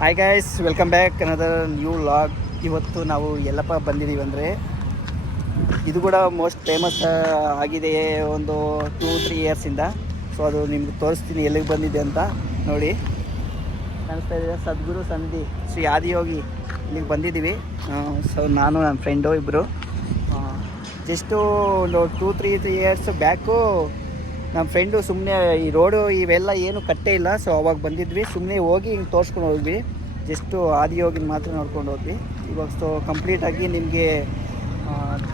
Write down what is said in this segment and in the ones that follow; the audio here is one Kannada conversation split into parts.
Hi guys, welcome back another new vlog. ಇವತ್ತು ನಾವು ಎಲ್ಲಪ್ಪ ಬಂದಿದ್ದೀವಿ ಅಂದರೆ ಇದು ಕೂಡ ಮೋಸ್ಟ್ ಫೇಮಸ್ ಆಗಿದೆ ಒಂದು 2-3 ಇಯರ್ಸಿಂದ. ಸೊ ಅದು ನಿಮ್ಗೆ ತೋರಿಸ್ತೀನಿ ಎಲ್ಲಿಗೆ ಬಂದಿದೆ ಅಂತ. ನೋಡಿ, ಕಾಣಿಸ್ತಾ ಇದೆ ಸದ್ಗುರು ಸನ್ನಿಧಿ ಶ್ರೀ ಆದಿಯೋಗಿ, ಇಲ್ಲಿಗೆ ಬಂದಿದ್ದೀವಿ. ಸೊ ನಾನು ನನ್ನ ಫ್ರೆಂಡು ಇಬ್ಬರು ಜಸ್ಟು ಒಂದು 2-3 ಇಯರ್ಸ್ ಬ್ಯಾಕು ನಮ್ಮ ಫ್ರೆಂಡು ಸುಮ್ಮನೆ ಈ ರೋಡು ಇವೆಲ್ಲ ಏನು ಕಟ್ಟೇ ಇಲ್ಲ. ಸೊ ಅವಾಗ ಬಂದಿದ್ವಿ, ಸುಮ್ಮನೆ ಹೋಗಿ ಹಿಂಗೆ ತೋರಿಸ್ಕೊಂಡು ಹೋದ್ವಿ. ಜಸ್ಟು ಆದಿಯೋಗಿನ ಮಾತ್ರ ನೋಡ್ಕೊಂಡು ಹೋದ್ವಿ. ಇವಾಗ ಸೊ ಕಂಪ್ಲೀಟಾಗಿ ನಿಮಗೆ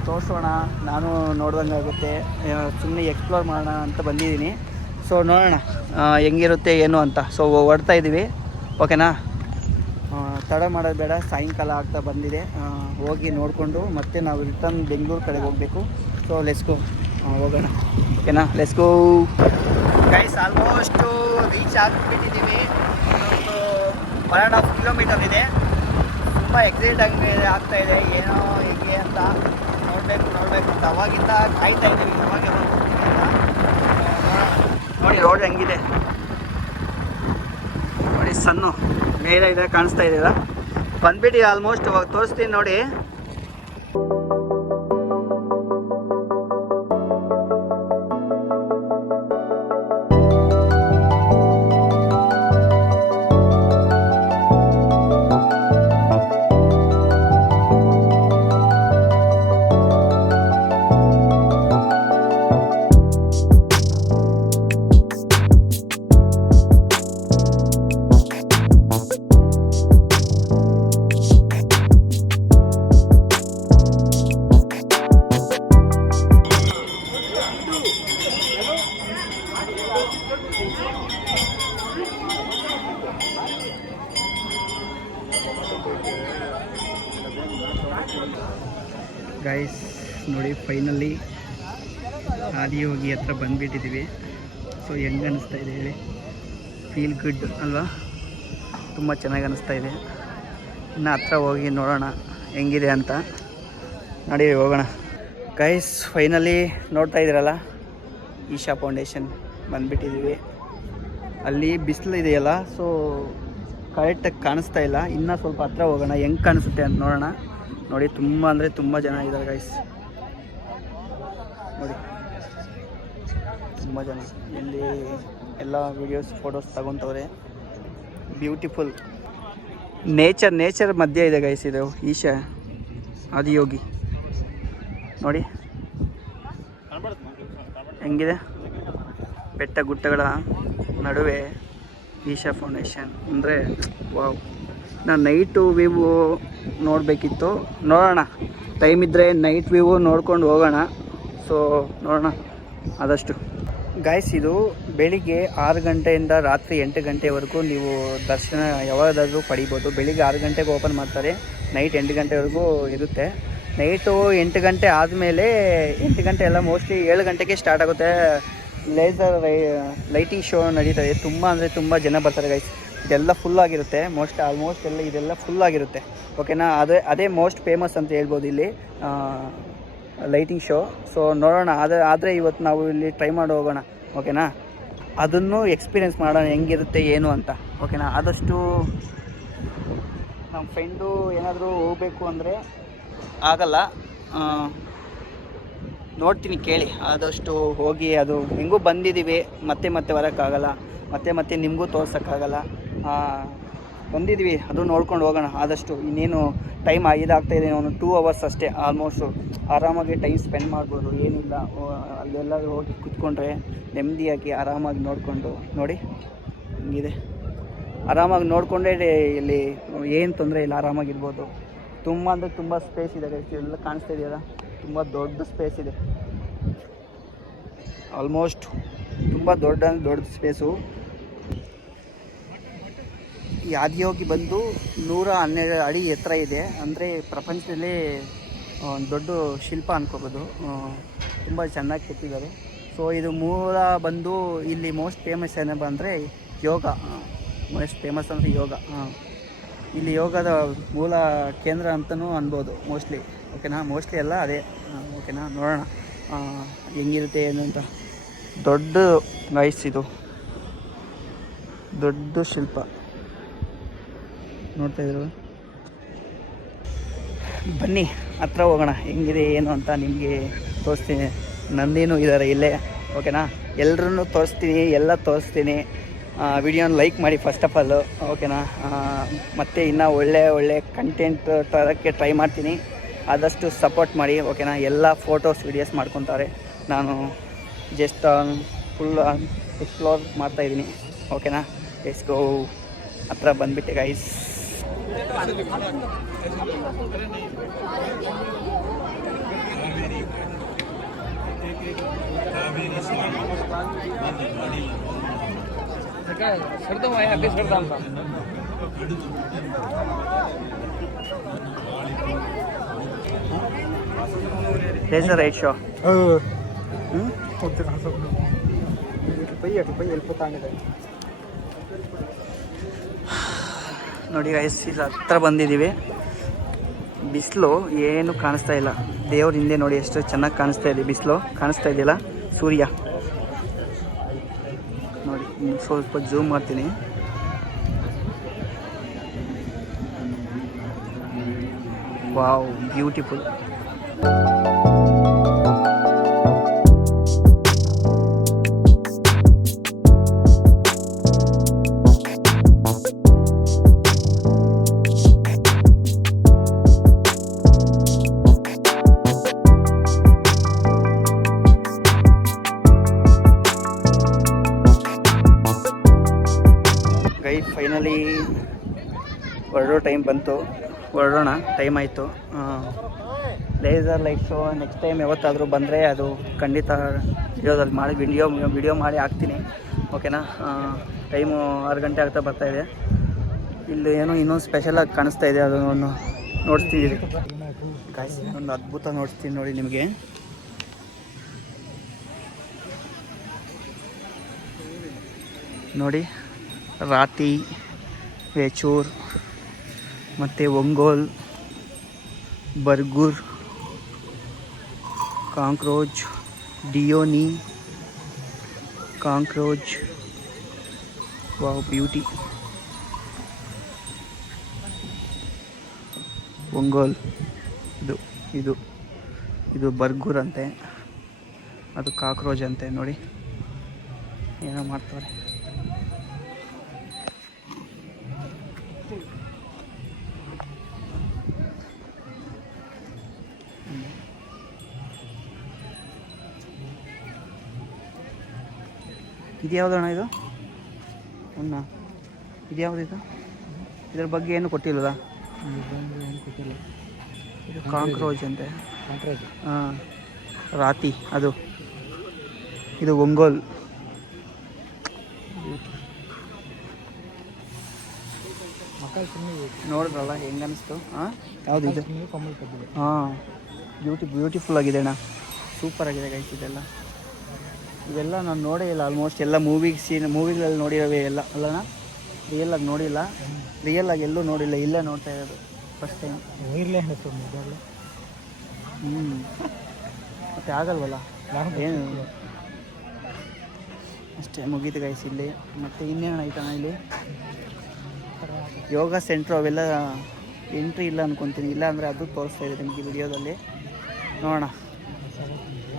ತೋರಿಸೋಣ, ನಾನು ನೋಡ್ದಂಗೆ ಆಗುತ್ತೆ, ಸುಮ್ಮನೆ ಎಕ್ಸ್ಪ್ಲೋರ್ ಮಾಡೋಣ ಅಂತ ಬಂದಿದ್ದೀನಿ. ಸೊ ನೋಡೋಣ ಹೆಂಗಿರುತ್ತೆ ಏನು ಅಂತ. ಸೊ ಹೊಡ್ತಾ ಇದ್ದೀವಿ, ಓಕೆನಾ? ತಡ ಮಾಡೋದು ಬೇಡ, ಸಾಯಂಕಾಲ ಆಗ್ತಾ ಬಂದಿದೆ. ಹೋಗಿ ನೋಡಿಕೊಂಡು ಮತ್ತೆ ನಾವು ರಿಟರ್ನ್ ಬೆಂಗಳೂರು ಕಡೆಗೆ ಹೋಗಬೇಕು. ಸೊ ಲೆಟ್ಸ್ ಗೋ, ಹೋಗೋಣ, ಓಕೆನಾ? Let's go guys. Almost reach ಆಗಿಬಿಟ್ಟಿದ್ದೀವಿ. ಒಂದು 1.5 ಕಿಲೋಮೀಟರ್ ಇದೆ. ತುಂಬ ಎಕ್ಸೈಟ್ ಆಗ್ತಾಯಿದೆ, ಏನೋ ಹೇಗೆ ಅಂತ ನೋಡಬೇಕು ಅಂತ ಅವಾಗಿಂದ ಕಾಯ್ತಾ ಇದ್ದೀವಿ. ಅವಾಗ ನೋಡಿ ರೋಡ್ ಹೆಂಗಿದೆ ನೋಡಿ, ಸಣ್ಣ ಮೇಲೆ ಇದೆ, ಕಾಣಿಸ್ತಾ ಇದೆಯಲ್ಲ. ಬಂದ್ಬಿಟ್ಟು ಆಲ್ಮೋಸ್ಟ್ ಇವಾಗ ತೋರಿಸ್ತೀನಿ ನೋಡಿ. ಗೈಸ್ ನೋಡಿ, ಫೈನಲಿ ಆದಿಯೋಗಿ ಹತ್ರ ಬಂದುಬಿಟ್ಟಿದ್ದೀವಿ. ಸೊ ಹೆಂಗೆ ಅನ್ನಿಸ್ತಾ ಇದೆ ಹೇಳಿ? ಫೀಲ್ ಗುಡ್ ಅಲ್ವಾ? ತುಂಬ ಚೆನ್ನಾಗಿ ಅನ್ನಿಸ್ತಾ ಇದೆ. ಇನ್ನು ಹತ್ರ ಹೋಗಿ ನೋಡೋಣ ಹೆಂಗಿದೆ ಅಂತ. ನೋಡಿ ಹೋಗೋಣ ಗೈಸ್. ಫೈನಲಿ ನೋಡ್ತಾ ಇದ್ದೀರಲ್ಲ, ಈಶಾ ಫೌಂಡೇಶನ್ ಬಂದುಬಿಟ್ಟಿದ್ದೀವಿ. ಅಲ್ಲಿ ಬಿಸಿಲು ಇದೆಯಲ್ಲ, ಸೊ ಕರೆಕ್ಟಾಗಿ ಕಾಣಿಸ್ತಾ ಇಲ್ಲ. ಇನ್ನೂ ಸ್ವಲ್ಪ ಹತ್ರ ಹೋಗೋಣ, ಹೆಂಗೆ ಕಾಣಿಸುತ್ತೆ ಅಂತ ನೋಡೋಣ. ನೋಡಿ, ತುಂಬ ಅಂದರೆ ತುಂಬ ಜನ ಇದ್ದಾರೆ ಗೈಸ್. ನೋಡಿ, ತುಂಬ ಜನ ಇಲ್ಲಿ ಎಲ್ಲ ವೀಡಿಯೋಸ್ ಫೋಟೋಸ್ ತಗೊತವ್ರೆ. ಬ್ಯೂಟಿಫುಲ್ ನೇಚರ್ ಮಧ್ಯೆ ಇದೆ ಗೈಸ್ ಇದು ಈಶಾ ಆದಿಯೋಗಿ. ನೋಡಿ ಹೆಂಗಿದೆ, ಬೆಟ್ಟ ಗುಡ್ಡಗಳ ನಡುವೆ ಈಶಾ ಫೌಂಡೇಶನ್ ಅಂದರೆ ವಾವ್. ನಾನು ನೈಟು ವ್ಯೂ ನೋಡಬೇಕಿತ್ತು, ನೋಡೋಣ, ಟೈಮ್ ಇದ್ದರೆ ನೈಟ್ ವ್ಯೂ ನೋಡ್ಕೊಂಡು ಹೋಗೋಣ. ಸೊ ನೋಡೋಣ ಆದಷ್ಟು ಗೈಸ್. ಇದು ಬೆಳಿಗ್ಗೆ 6 ಗಂಟೆಯಿಂದ ರಾತ್ರಿ 8 ಗಂಟೆವರೆಗೂ ನೀವು ದರ್ಶನ ಯಾವಾಗಾದರೂ ಪಡಿಬೋದು. ಬೆಳಿಗ್ಗೆ 6 ಗಂಟೆಗೆ ಓಪನ್ ಮಾಡ್ತಾರೆ, ನೈಟ್ 8 ಗಂಟೆವರೆಗೂ ಇರುತ್ತೆ. ನೈಟು 8 ಗಂಟೆ ಆದಮೇಲೆ 8 ಗಂಟೆ ಎಲ್ಲ ಮೋಸ್ಟ್ಲಿ 7 ಗಂಟೆಗೆ ಸ್ಟಾರ್ಟ್ ಆಗುತ್ತೆ. ಲೇಸರ್ ಲೈಟಿಂಗ್ ಶೋ ನಡೀತದೆ. ತುಂಬ ಅಂದರೆ ತುಂಬ ಜನ ಬರ್ತಾರೆ ಗೈಸ್. ಇದೆಲ್ಲ ಫುಲ್ಲಾಗಿರುತ್ತೆ, ಆಲ್ಮೋಸ್ಟ್ ಎಲ್ಲ ಇದೆಲ್ಲ ಫುಲ್ಲಾಗಿರುತ್ತೆ, ಓಕೆನಾ? ಅದೇ ಮೋಸ್ಟ್ ಫೇಮಸ್ ಅಂತ ಹೇಳ್ಬೋದು ಇಲ್ಲಿ ಲೈಟಿಂಗ್ ಶೋ. ಸೊ ನೋಡೋಣ, ಆದರೆ ಇವತ್ತು ನಾವು ಇಲ್ಲಿ ಟ್ರೈ ಮಾಡಿ ಹೋಗೋಣ, ಓಕೆನಾ? ಅದನ್ನು ಎಕ್ಸ್ಪೀರಿಯೆನ್ಸ್ ಮಾಡೋಣ ಹೆಂಗಿರುತ್ತೆ ಏನು ಅಂತ, ಓಕೆನಾ? ಆದಷ್ಟು ನಮ್ಮ ಫ್ರೆಂಡು ಏನಾದರೂ ಹೋಗಬೇಕು ಅಂದರೆ ಆಗಲ್ಲ, ನೋಡ್ತೀನಿ ಕೇಳಿ. ಆದಷ್ಟು ಹೋಗಿ, ಅದು ಹೆಂಗೂ ಬಂದಿದ್ದೀವಿ, ಮತ್ತೆ ಬರೋಕ್ಕಾಗಲ್ಲ, ಮತ್ತೆ ನಿಮಗೂ ತೋರ್ಸೋಕ್ಕಾಗಲ್ಲ. ಬಂದಿದ್ವಿ, ಅದು ನೋಡ್ಕೊಂಡು ಹೋಗೋಣ ಆದಷ್ಟು. ಇನ್ನೇನು ಟೈಮ್ ಇದಾಗ್ತಾಯಿದೆ, ಒಂದು 2 ಅವರ್ಸ್ ಅಷ್ಟೇ. ಆಲ್ಮೋಸ್ಟು ಆರಾಮಾಗಿ ಟೈಮ್ ಸ್ಪೆಂಡ್ ಮಾಡ್ಬೋದು, ಏನಿಲ್ಲ. ಅಲ್ಲೆಲ್ಲ ಹೋಗಿ ಕೂತ್ಕೊಂಡ್ರೆ ನೆಮ್ಮದಿಯಾಗಿ ಆರಾಮಾಗಿ ನೋಡಿಕೊಂಡು, ನೋಡಿ ಹಿಂಗಿದೆ, ಆರಾಮಾಗಿ ನೋಡಿಕೊಂಡೇ ಇಲ್ಲಿ ಏನು ತೊಂದರೆ ಇಲ್ಲ, ಆರಾಮಾಗಿರ್ಬೋದು. ತುಂಬ ಅಂದರೆ ತುಂಬ ಸ್ಪೇಸ್ ಇದೆ, ಎಲ್ಲ ಕಾಣಿಸ್ತಾ ಇದೆಯಲ್ಲ, ತುಂಬ ದೊಡ್ಡ ಸ್ಪೇಸ್ ಇದೆ. ಆಲ್ಮೋಸ್ಟ್ ತುಂಬ ದೊಡ್ಡ ಸ್ಪೇಸು. ಈ ಆದಿಯೋಗಿ ಬಂದು 112 ಅಡಿ ಎತ್ತರ ಇದೆ. ಅಂದರೆ ಪ್ರಪಂಚದಲ್ಲೇ ಒಂದು ದೊಡ್ಡ ಶಿಲ್ಪ ಅನ್ಕೋಬೋದು. ತುಂಬ ಚೆನ್ನಾಗಿ ಕೆತ್ತಿದ್ದಾರೆ. ಸೊ ಇದು ಮೂಲ ಬಂದು ಇಲ್ಲಿ ಮೋಸ್ಟ್ ಫೇಮಸ್ ಏನಪ್ಪ ಅಂದರೆ ಯೋಗ. ಮೋಸ್ಟ್ ಫೇಮಸ್ ಅಂದರೆ ಯೋಗ. ಇಲ್ಲಿ ಯೋಗದ ಮೂಲ ಕೇಂದ್ರ ಅಂತಲೂ ಅನ್ಬೋದು ಮೋಸ್ಟ್ಲಿ, ಓಕೆನಾ? ಮೋಸ್ಟ್ಲಿ ಅಲ್ಲ, ಅದೇ, ಓಕೆನಾ? ನೋಡೋಣ ಹೆಂಗಿರುತ್ತೆ ಏನು ಅಂತ. ದೊಡ್ಡ ಗೈಸ್, ಇದು ದೊಡ್ಡ ಶಿಲ್ಪ. ನೋಡ್ತಾ ಇದ್ರು. ಬನ್ನಿ ಹತ್ರ ಹೋಗೋಣ, ಹೆಂಗಿದೆ ಏನು ಅಂತ ನಿಮಗೆ ತೋರಿಸ್ತೀನಿ. ನಂದೇನು ಇದ್ದಾರೆ ಇಲ್ಲೇ, ಓಕೆನಾ. ಎಲ್ಲರನ್ನೂ ತೋರಿಸ್ತೀನಿ, ಎಲ್ಲ ತೋರಿಸ್ತೀನಿ. ವಿಡಿಯೋನ ಲೈಕ್ ಮಾಡಿ ಫಸ್ಟ್ ಆಫ್ ಆಲು, ಓಕೆನಾ. ಮತ್ತು ಇನ್ನೂ ಒಳ್ಳೆ ಕಂಟೆಂಟ್ ತರೋಕ್ಕೆ ಟ್ರೈ ಮಾಡ್ತೀನಿ. ಆದಷ್ಟು ಸಪೋರ್ಟ್ ಮಾಡಿ, ಓಕೆನಾ. ಎಲ್ಲ ಫೋಟೋಸ್ ವೀಡಿಯೋಸ್ ಮಾಡ್ಕೊತಾರೆ. ನಾನು ಜಸ್ಟ್ ಫುಲ್ ಎಕ್ಸ್ಪ್ಲೋರ್ ಮಾಡ್ತಾಯಿದ್ದೀನಿ, ಓಕೆನಾ. ಲೆಟ್ಸ್ ಗೋ. ಹತ್ರ ಬಂದುಬಿಟ್ಟೆ ಗೈಸ್. ರೇಸರ್ ರೈಟ್ ಶೋ ನೋಡಿ ಗೈಸ್, ಇಲ್ಲಿ ಹತ್ರ ಬಂದಿದ್ದೀವಿ. ಬಿಸಿಲು ಏನು ಕಾಣಿಸ್ತಾ ಇಲ್ಲ. ದೇವ್ರ ಹಿಂದೆ ನೋಡಿ ಎಷ್ಟು ಚೆನ್ನಾಗಿ ಕಾಣಿಸ್ತಾ ಇದೆ. ಬಿಸಿಲು ಕಾಣಿಸ್ತಾ ಇದೆಯಲ್ಲ, ಸೂರ್ಯ ನೋಡಿ. ಸ್ವಲ್ಪ ಜೂಮ್ ಮಾಡ್ತೀನಿ. Wow, beautiful. ಫೈನಲಿ ಹೊರಡೋ ಟೈಮ್ ಬಂತು. ಹೊರಡೋಣ, ಟೈಮ್ ಆಯಿತು. Laser light show next time ಯಾವತ್ತಾದರೂ ಬಂದರೆ ಅದು ಖಂಡಿತ ವಿಡಿಯೋದಲ್ಲಿ ಮಾಡಿ ವಿಡಿಯೋ ಮಾಡಿ ಹಾಕ್ತೀನಿ, ಓಕೆನಾ. ಟೈಮು 6 ಗಂಟೆ ಆಗ್ತಾ ಬರ್ತಾಯಿದೆ. ಇಲ್ಲಿ ಏನೋ ಇನ್ನೊಂದು ಸ್ಪೆಷಲಾಗಿ ಕಾಣಿಸ್ತಾ ಇದೆ, ಅದನ್ನು ನೋಡ್ತಿದ್ದೀರಿ ಗಾಯ್ಸ್. ಒಂದು ಅದ್ಭುತ ನೋಡ್ತೀನಿ ನೋಡಿ ನಿಮಗೆ. ನೋಡಿ, ರಾತಿ, ವೇಚೂರ್ ಮತ್ತು ಒಂಗೋಲ್, ಬರ್ಗೂರ್, ಕಾಂಕ್ರೋಚ್, ಡಿಯೋನಿ, ಕಾಂಕ್ರೋಚ್. Wow, beauty. ಒಂಗೋಲ್ ಇದು ಇದು ಇದು ಬರ್ಗೂರ್ ಅಂತೆ, ಅದು ಕಾಕ್ರೋಚ್ ಅಂತೆ. ನೋಡಿ ಏನೋ ಮಾಡ್ತಾರೆ. ಇದು ಯಾವುದಣ್ಣ ಇದು? ಅಣ್ಣ ಇದು ಯಾವುದಿದು? ಇದ್ರ ಬಗ್ಗೆ ಏನು ಕೊಟ್ಟಿಲ್ಲ. ಇದು ಕಾಂಕ್ರೋಚ್ ಅಂತೆ. ಹಾಂ, ರಾತಿ ಅದು. ಇದು ಒಂಗೋಲ್. ನೋಡಿದ್ರಲ್ಲ ಹೆಂಗೆ ಅನಿಸ್ತು? ಹಾಂ, ಯಾವುದು ಇದು? ಹಾಂ, ಬ್ಯೂಟಿಫುಲ್ ಆಗಿದೆ ಅಣ್ಣ, ಸೂಪರ್ ಆಗಿದೆ ಗೈಸ್. ಇವೆಲ್ಲ ನಾನು ನೋಡೇ ಇಲ್ಲ ಆಲ್ಮೋಸ್ಟ್. ಎಲ್ಲ ಮೂವಿಗಳಲ್ಲಿ ನೋಡಿರೋವೆ ಎಲ್ಲ ಅಲ್ಲಣ್ಣ. ರಿಯಲಾಗಿ ನೋಡಿಲ್ಲ, ರಿಯಲಾಗಿ ಎಲ್ಲೂ ನೋಡಿಲ್ಲ. ಇಲ್ಲೇ ನೋಡ್ತಾ ಇರೋದು ಫಸ್ಟ್ ಟೈಮ್. ಮತ್ತೆ ಆಗಲ್ವಲ್ಲ ಏನು, ಅಷ್ಟೇ ಮುಗೀತು ಗೈಸ್ ಇಲ್ಲಿ. ಮತ್ತು ಇನ್ನೇನು ಆಯ್ತಣ್ಣ ಇಲ್ಲಿ ಯೋಗ ಸೆಂಟ್ರು ಅವೆಲ್ಲ ಎಂಟ್ರಿ ಇಲ್ಲ ಅಂದ್ಕೊತೀನಿ. ಇಲ್ಲ ಅಂದರೆ ಅದು ತೋರಿಸ್ತಾ ಇದೆ ನಿಮಗೆ ವಿಡಿಯೋದಲ್ಲಿ. ನೋಡೋಣ,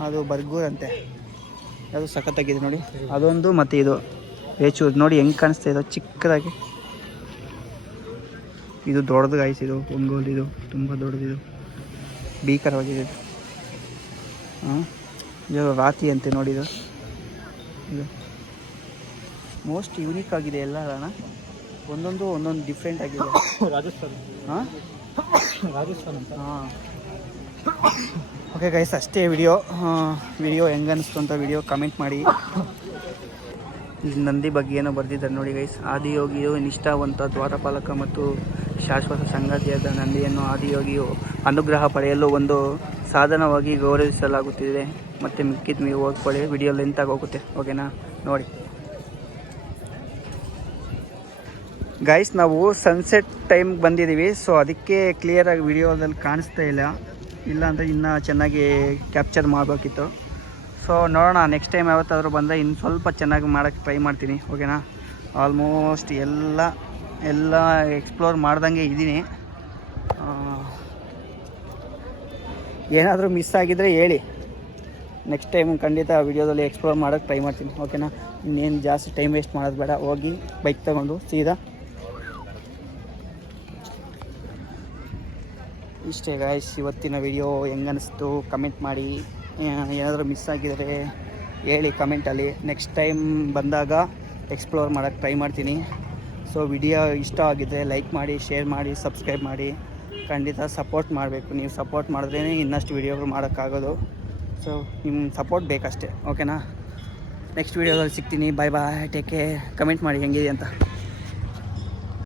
ಅದು ಬರ್ಗೂರ್ ಅಂತೆ. ಅದು ಸಖತ್ತಾಗಿದೆ ನೋಡಿ, ಅದೊಂದು. ಮತ್ತು ಇದು ವೇಚೂರ್ ನೋಡಿ ಹೆಂಗೆ ಕಾಣಿಸ್ತಾ ಇದೆ ಚಿಕ್ಕದಾಗಿ. ಇದು ದೊಡ್ಡದು ಗಾಯ್ಸ್, ಇದು ಒಂಗೋಲ್. ಇದು ತುಂಬ ದೊಡ್ಡದಿದು, ಭೀಕರವಾಗಿದೆ. ಇದು ರಾತಿ ಅಂತೆ ನೋಡಿ. ಇದು ಮೋಸ್ಟ್ ಯೂನಿಕ್ ಆಗಿದೆ ಎಲ್ಲ ಅಣ್ಣ. ಒಂದೊಂದು ಡಿಫ್ರೆಂಟ್ ಆಗಿದೆ. ರಾಜಸ್ಥಾನ್. ಹಾಂ, ರಾಜಸ್ಥಾನ್ ಅಂತ. ಹಾಂ, ಓಕೆ ಗೈಸ್, ಅಷ್ಟೇ ವಿಡಿಯೋ ಹೆಂಗೆ ಅನ್ನಿಸ್ತು ಅಂತ ವಿಡಿಯೋ ಕಮೆಂಟ್ ಮಾಡಿ. ನಂದಿ ಬಗ್ಗೆ ಏನೋ ಬರೆದಿದ್ದಾರೆ ನೋಡಿ ಗೈಸ್. ಆದಿಯೋಗಿಯು ನಿಷ್ಠಾವಂತ ದ್ವಾರಪಾಲಕ ಮತ್ತು ಶಾಶ್ವತ ಸಂಗಾತಿಯಾದ ನಂದಿಯನ್ನು ಆದಿಯೋಗಿಯು ಅನುಗ್ರಹ ಪಡೆಯಲು ಒಂದು ಸಾಧನವಾಗಿ ಗೌರವಿಸಲಾಗುತ್ತಿದೆ. ಮತ್ತು ಮಿಕ್ಕಿದ ನೀವು ಓದ್ಕೊಳ್ಳಿ, ವಿಡಿಯೋ ಲೆಂತ್ ಆಗೋಗುತ್ತೆ, ಓಕೆನಾ. ನೋಡಿ ಗೈಸ್, ನಾವು ಸನ್ಸೆಟ್ ಟೈಮ್ಗೆ ಬಂದಿದ್ದೀವಿ. ಸೊ ಅದಕ್ಕೆ ಕ್ಲಿಯರಾಗಿ ವಿಡಿಯೋದಲ್ಲಿ ಕಾಣಿಸ್ತಾ ಇಲ್ಲ ಅಂದರೆ ಇನ್ನೂ ಚೆನ್ನಾಗಿ ಕ್ಯಾಪ್ಚರ್ ಮಾಡಬೇಕಿತ್ತು. ಸೊ ನೋಡೋಣ, ನೆಕ್ಸ್ಟ್ ಟೈಮ್ ಯಾವತ್ತಾದರೂ ಬಂದರೆ ಇನ್ನು ಸ್ವಲ್ಪ ಚೆನ್ನಾಗಿ ಮಾಡೋಕ್ಕೆ ಟ್ರೈ ಮಾಡ್ತೀನಿ, ಓಕೆನಾ. ಆಲ್ಮೋಸ್ಟ್ ಎಲ್ಲ ಎಲ್ಲ ಎಕ್ಸ್ಪ್ಲೋರ್ ಮಾಡ್ದಂಗೆ ಇದ್ದೀನಿ. ಏನಾದರೂ ಮಿಸ್ ಆಗಿದ್ದರೆ ಹೇಳಿ, ನೆಕ್ಸ್ಟ್ ಟೈಮ್ ಖಂಡಿತ ವಿಡಿಯೋದಲ್ಲಿ ಎಕ್ಸ್ಪ್ಲೋರ್ ಮಾಡೋಕ್ಕೆ ಟ್ರೈ ಮಾಡ್ತೀನಿ. ಓಕೆನಾ? ಇನ್ನೇನು ಜಾಸ್ತಿ ಟೈಮ್ ವೇಸ್ಟ್ ಮಾಡೋದು ಬೇಡ, ಹೋಗಿ ಬೈಕ್ ತೊಗೊಂಡು ಸೀದಾ. ಇಷ್ಟೇ ಗಾಯ್ಸ್ ಇವತ್ತಿನ ವಿಡಿಯೋ. ಹೆಂಗನ್ನಿಸ್ತು ಕಮೆಂಟ್ ಮಾಡಿ. ಏನಾದರೂ ಮಿಸ್ ಆಗಿದರೆ ಹೇಳಿ ಕಮೆಂಟಲ್ಲಿ. ನೆಕ್ಸ್ಟ್ ಟೈಮ್ ಬಂದಾಗ ಎಕ್ಸ್ಪ್ಲೋರ್ ಮಾಡೋಕ್ಕೆ ಟ್ರೈ ಮಾಡ್ತೀನಿ. ಸೊ ವಿಡಿಯೋ ಇಷ್ಟ ಆಗಿದ್ದರೆ ಲೈಕ್ ಮಾಡಿ, ಶೇರ್ ಮಾಡಿ, ಸಬ್ಸ್ಕ್ರೈಬ್ ಮಾಡಿ. ಖಂಡಿತ ಸಪೋರ್ಟ್ ಮಾಡಬೇಕು. ನೀವು ಸಪೋರ್ಟ್ ಮಾಡಿದ್ರೇ ಇನ್ನಷ್ಟು ವಿಡಿಯೋಗಳು ಮಾಡೋಕ್ಕಾಗೋದು. ಸೊ ನಿಮ್ಮ ಸಪೋರ್ಟ್ ಬೇಕಷ್ಟೇ. ಓಕೆನಾ? ನೆಕ್ಸ್ಟ್ ವಿಡಿಯೋದಲ್ಲಿ ಸಿಗ್ತೀನಿ. ಬಾಯ್ ಬಾಯ್, ಟೇಕ್ ಕೇರ್. ಕಮೆಂಟ್ ಮಾಡಿ ಹೆಂಗಿದೆ ಅಂತ.